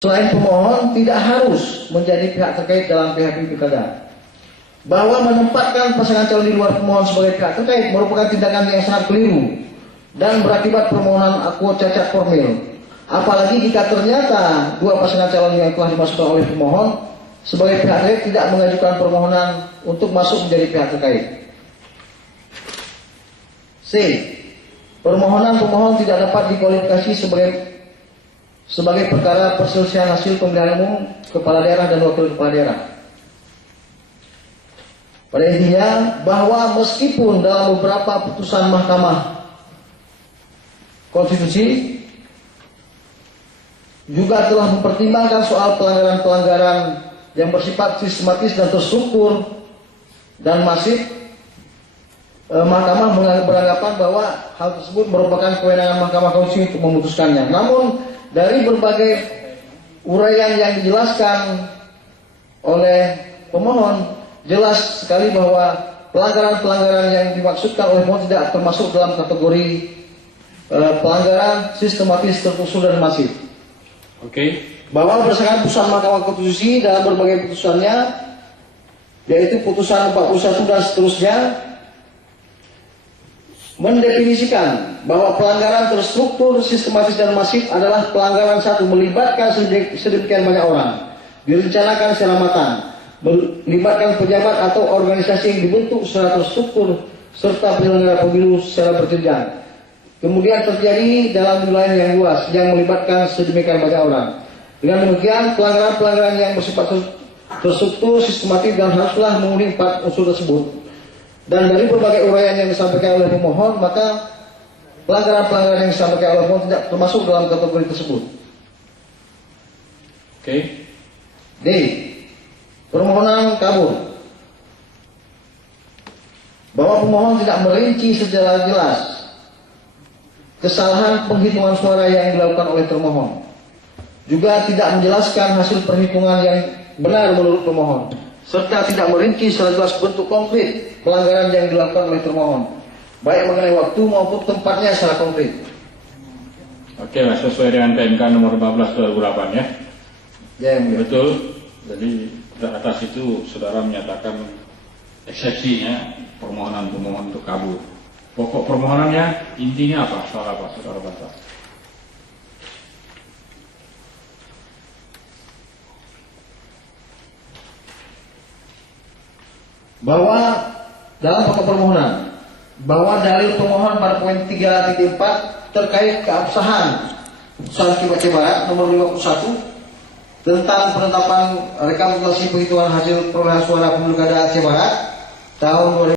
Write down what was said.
Selain pemohon tidak harus menjadi pihak terkait dalam PHK pilkada. Bahwa menempatkan pasangan calon di luar pemohon sebagai pihak terkait merupakan tindakan yang sangat keliru dan berakibat permohonan akuo cacat formil. Apalagi jika ternyata dua pasangan calon yang telah dimasukkan oleh pemohon sebagai pihak terkait tidak mengajukan permohonan untuk masuk menjadi pihak terkait. C. Permohonan pemohon tidak dapat dikualifikasi sebagai perkara perselisihan hasil pemilihan umum kepala daerah dan wakil kepala daerah. Pada intinya bahwa meskipun dalam beberapa putusan Mahkamah Konstitusi juga telah mempertimbangkan soal pelanggaran-pelanggaran yang bersifat sistematis dan terstruktur dan masif, Mahkamah beranggapan bahwa hal tersebut merupakan kewenangan Mahkamah Konstitusi untuk memutuskannya. Namun dari berbagai uraian yang dijelaskan oleh pemohon, jelas sekali bahwa pelanggaran-pelanggaran yang dimaksudkan oleh pemohon tidak termasuk dalam kategori pelanggaran sistematis, terstruktur dan masif. Bahwa berdasarkan putusan Mahkamah Konstitusi dalam berbagai putusannya, yaitu putusan 41 dan seterusnya, mendefinisikan bahwa pelanggaran terstruktur, sistematis dan masif adalah pelanggaran satu melibatkan sedemikian banyak orang, direncanakan secara matang, melibatkan pejabat atau organisasi yang dibentuk secara terstruktur, serta penyelenggara pemilu secara berjenjang. Kemudian terjadi dalam wilayah yang luas yang melibatkan sedemikian banyak orang. Dengan demikian, pelanggaran-pelanggaran yang bersifat terstruktur, sistematis dan haruslah memenuhi 4 unsur tersebut. Dan dari berbagai uraian yang disampaikan oleh pemohon, maka pelanggaran-pelanggaran yang disampaikan oleh pemohon tidak termasuk dalam kategori tersebut. D. Permohonan kabur. Bahwa pemohon tidak merinci secara jelas kesalahan penghitungan suara yang dilakukan oleh termohon. Juga tidak menjelaskan hasil perhitungan yang benar menurut pemohon, serta tidak merinci secara jelas bentuk konkret pelanggaran yang dilakukan oleh termohon, baik mengenai waktu maupun tempatnya secara konkret. Oke, Mas, sesuai dengan PMK nomor 15/2008 ya? Ya, yang betul. Jadi atas itu saudara menyatakan eksepsinya permohonan pemohon untuk kabur. Pokok permohonannya intinya apa? Soal apa, saudara baca? Bahwa dalam pokok permohonan, bahwa dalil pemohon pada poin 3.4 terkait keabsahan putusan Hakim Aceh Barat nomor 51 tentang penetapan rekapitulasi penghitungan hasil perolehan suara pemilu kada Aceh Barat tahun